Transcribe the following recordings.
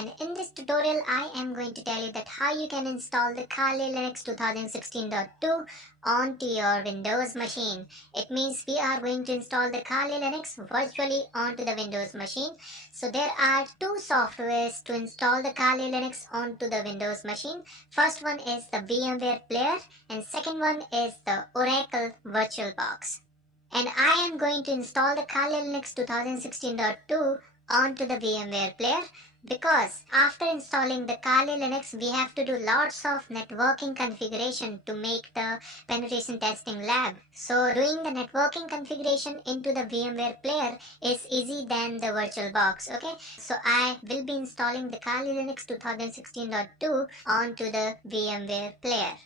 and in this tutorial I am going to tell you that how you can install the Kali Linux 2016.2 onto your Windows machine. It means we are going to install the Kali Linux virtually onto the Windows machine. So there are two softwares to install the Kali Linux onto the Windows machine. First one is the VMware Player and second one is the Oracle VirtualBox. And I am going to install the Kali Linux 2016.2 onto the VMware Player because after installing the Kali Linux we have to do lots of networking configuration to make the penetration testing lab. So doing the networking configuration into the VMware Player is easy than the VirtualBox. Okay, so I will be installing the Kali Linux 2016.2 onto the VMware Player.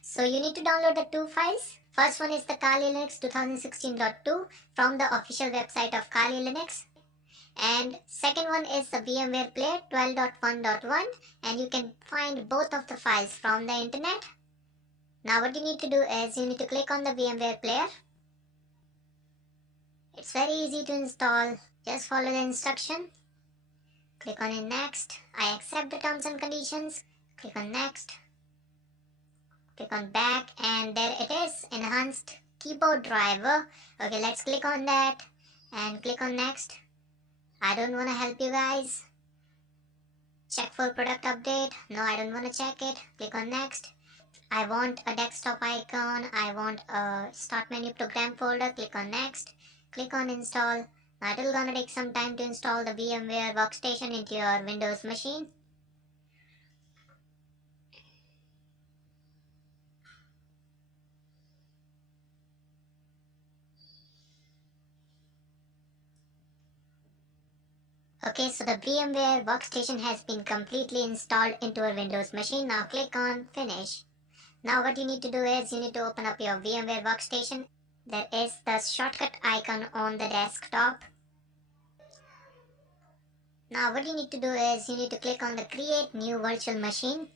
So you need to download the two files. First one is the Kali Linux 2016.2 from the official website of Kali Linux. And second one is the VMware Player 12.1.1, and you can find both of the files from the internet. Now what you need to do is you need to click on the VMware Player. It's very easy to install. Just follow the instruction. Click on in next. I accept the terms and conditions. Click on next. Click on back and there it is, enhanced keyboard driver. Okay, let's click on that and click on next. I don't want to help you guys. Check for product update. No, I don't want to check it. Click on next. I want a desktop icon. I want a start menu program folder. Click on next. Click on install. Now it will gonna take some time to install the VMware workstation into your Windows machine. Okay, so the VMware workstation has been completely installed into our Windows machine. Now click on finish. Now what you need to do is you need to open up your VMware workstation. There is the shortcut icon on the desktop. Now what you need to do is you need to click on the create new virtual machine.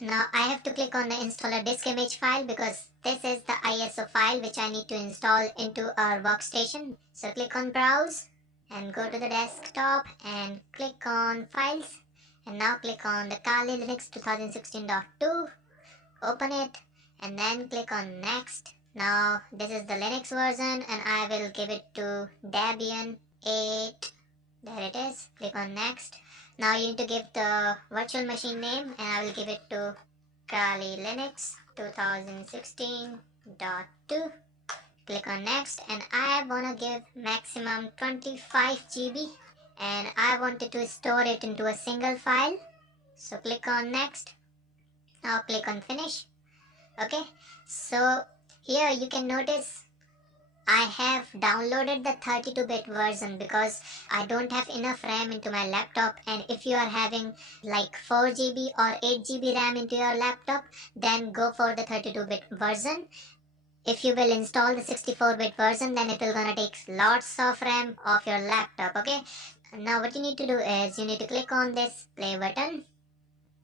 Now I have to click on the installer disk image file because this is the ISO file which I need to install into our workstation. So click on browse and go to the desktop and click on files and now click on the Kali Linux 2016.2. Open it and then click on next. Now this is the Linux version and I will give it to Debian 8. There it is. Click on next. Now you need to give the virtual machine name and I will give it to Kali Linux 2016.2. Click on next and I wanna give maximum 25 GB and I wanted to store it into a single file. So click on next. Now click on finish. Okay, so here you can notice I have downloaded the 32-bit version because I don't have enough RAM into my laptop, and if you are having like 4 GB or 8 GB RAM into your laptop, then go for the 32-bit version. If you will install the 64-bit version, then it will gonna take lots of RAM off your laptop. Okay, now what you need to do is you need to click on this play button.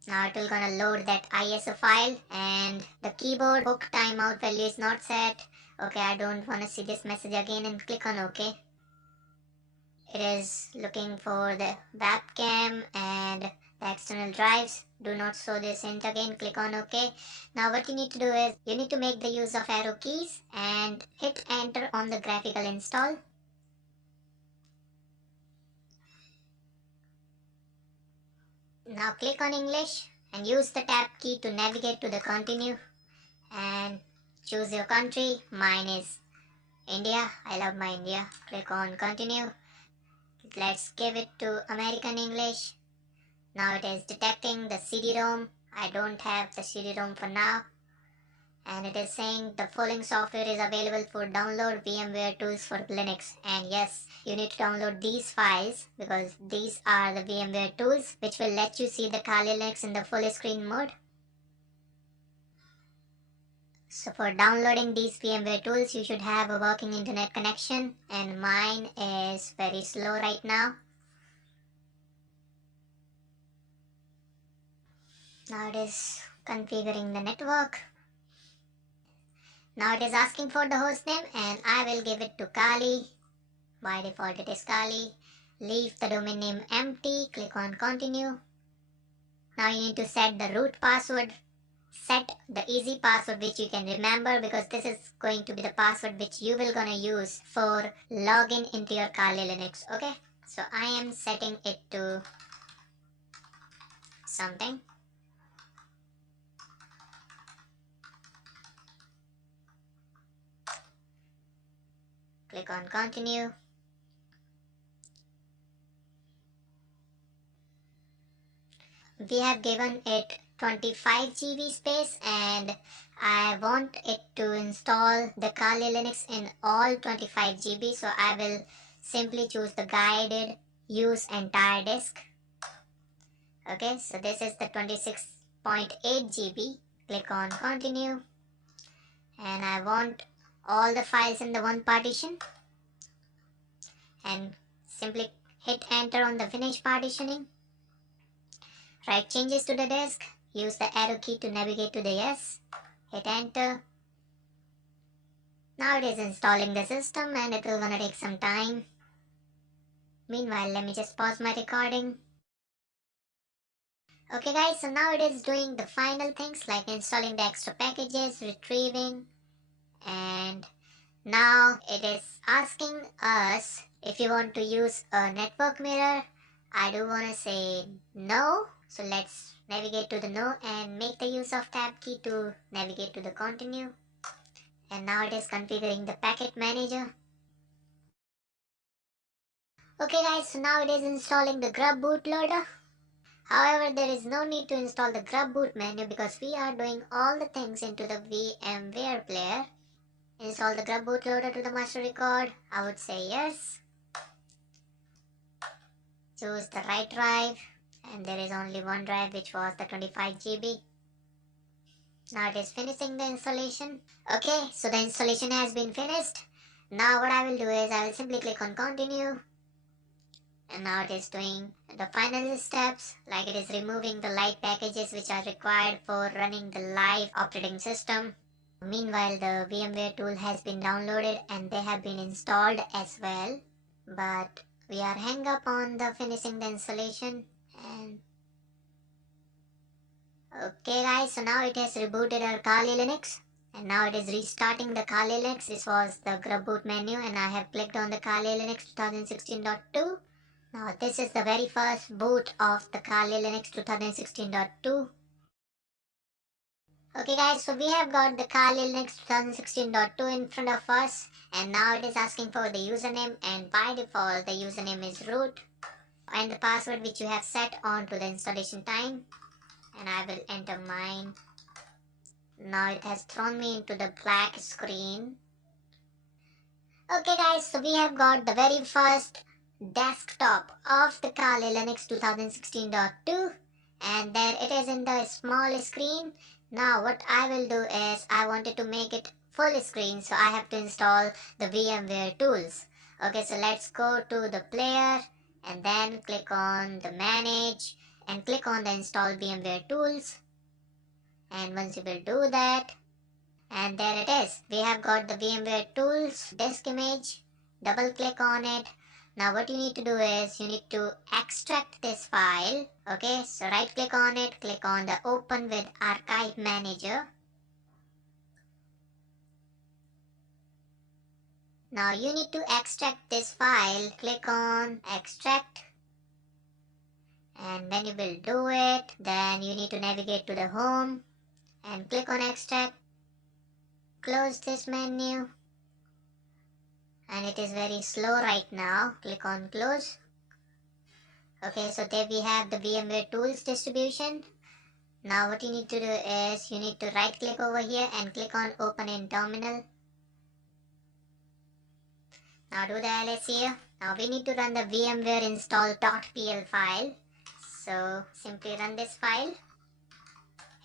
Now it will gonna load that ISO file and the keyboard hook timeout value is not set. Okay, I don't want to see this message again and click on OK. It is looking for the webcam and the external drives. Do not show this hint again. Click on OK. Now what you need to do is you need to make the use of arrow keys and hit enter on the graphical install. Now click on English and use the tab key to navigate to the continue and choose your country. Mine is India. I love my India. Click on continue. Let's give it to American English. Now it is detecting the CD-ROM. I don't have the CD-ROM for now. And it is saying the following software is available for download VMware tools for Linux. And yes, you need to download these files because these are the VMware tools which will let you see the Kali Linux in the full screen mode. So for downloading these VMware tools, you should have a working internet connection, and mine is very slow right now. Now it is configuring the network. Now it is asking for the host name and I will give it to Kali. By default it is Kali. leave the domain name empty, click on continue. Now you need to set the root password. Set the easy password which you can remember, because this is going to be the password which you will gonna use for login into your Kali Linux. Okay, so I am setting it to something. Click on continue. We have given it 25 GB space, and I want it to install the Kali Linux in all 25 GB, so I will simply choose the guided use entire disk. Okay, so this is the 26.8 GB. Click on continue, and I want all the files in the one partition, and simply hit enter on the finish partitioning. Write changes to the disk, use the arrow key to navigate to the yes, hit enter. Now it is installing the system and it will gonna take some time. Meanwhile, let me just pause my recording. Okay guys, so now it is doing the final things like installing the extra packages, retrieving, and now it is asking us if you want to use a network mirror. I do want to say no, so let's navigate to the no and make the use of tab key to navigate to the continue. And now it is configuring the packet manager. Okay guys, so now it is installing the grub bootloader. However, there is no need to install the grub boot menu because we are doing all the things into the VMware player. Install the grub bootloader to the master record. I would say yes. Choose the right drive, and there is only one drive, which was the 25 GB. Now it is finishing the installation. Okay, so the installation has been finished. Now what I will do is I will simply click on continue, and now it is doing the final steps, like it is removing the light packages which are required for running the live operating system. Meanwhile, the VMware tool has been downloaded and they have been installed as well, but we are hung up on the finishing the installation. And okay guys, so now it has rebooted our Kali Linux, and now it is restarting the Kali Linux. This was the grub boot menu, and I have clicked on the Kali Linux 2016.2. Now this is the very first boot of the Kali Linux 2016.2. Okay guys, so we have got the Kali Linux 2016.2 in front of us, and now it is asking for the username, and by default the username is root, and the password which you have set on to the installation time, and I will enter mine. Now it has thrown me into the black screen. Okay guys, so we have got the very first desktop of the Kali Linux 2016.2, and there it is in the small screen. Now what I will do is I wanted to make it full screen, so I have to install the VMware tools. Okay, so let's go to the player and then click on the manage and click on the install VMware tools. And once you will do that, and there it is, we have got the VMware tools disk image. Double click on it. Now what you need to do is you need to extract this file. Okay, so right click on it, click on the open with archive manager. Now you need to extract this file. Click on extract, and when you will do it, then you need to navigate to the home and click on extract. Close this menu, and it is very slow right now. Click on close. Okay, so there we have the VMware tools distribution. Now what you need to do is you need to right click over here and click on open in terminal. Now do the ls here. Now we need to run the VMware install.pl file. So simply run this file.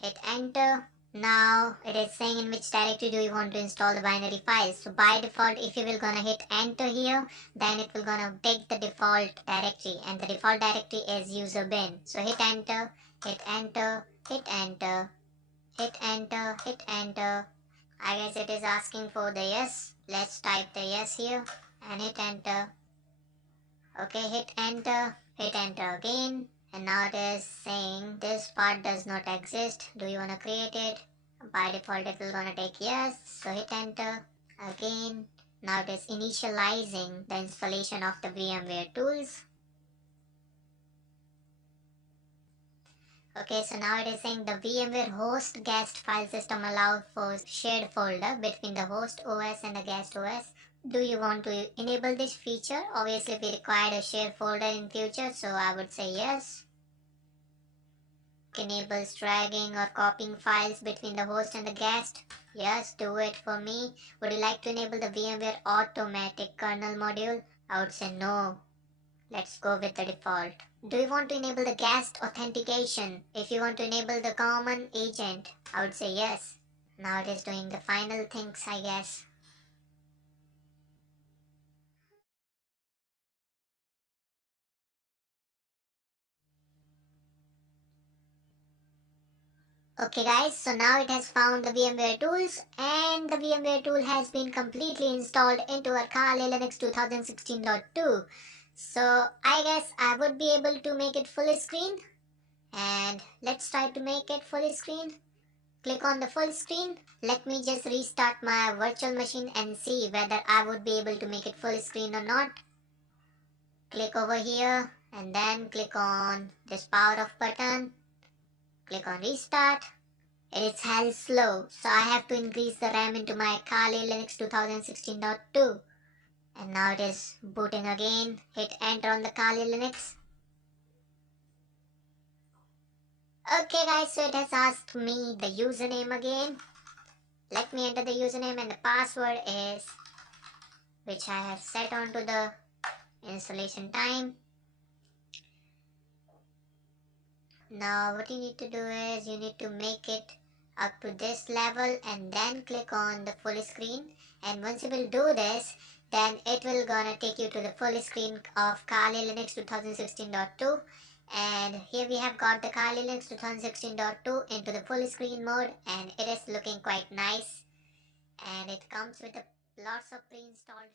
Hit enter. Now it is saying in which directory do you want to install the binary files. So by default, if you will gonna hit enter here, then it will gonna take the default directory, and the default directory is user bin. So hit enter, hit enter, hit enter, hit enter, hit enter. I guess it is asking for the yes. Let's type the yes here and hit enter. Okay, hit enter again. And now it is saying this part does not exist. Do you want to create it? By default it will gonna take yes. So hit enter again. Now it is initializing the installation of the VMware tools. Okay, so now it is saying the VMware host guest file system allows for shared folder between the host OS and the guest OS. Do you want to enable this feature? Obviously we require a shared folder in future, so I would say yes. Enables dragging or copying files between the host and the guest. Yes, do it for me. Would you like to enable the VMware automatic kernel module? I would say no. Let's go with the default. Do you want to enable the guest authentication? If you want to enable the common agent, I would say yes. Now it is doing the final things, I guess. Okay guys, so now it has found the VMware tools and the VMware tool has been completely installed into our Kali Linux 2016.2. So I guess I would be able to make it full screen, and let's try to make it full screen. Click on the full screen. Let me just restart my virtual machine and see whether I would be able to make it full screen or not. Click over here and then click on this power off button. Click on restart. It's hell slow, so I have to increase the RAM into my Kali Linux 2016.2. And now it is booting again. Hit enter on the Kali Linux. Okay guys, so it has asked me the username again. Let me enter the username, and the password is, which I have set onto the installation time. Now what you need to do is you need to make it up to this level and then click on the full screen. And once you will do this, then it will gonna take you to the full screen of Kali Linux 2016.2. And here we have got the Kali Linux 2016.2 into the full screen mode, and it is looking quite nice. And it comes with lots of pre-installed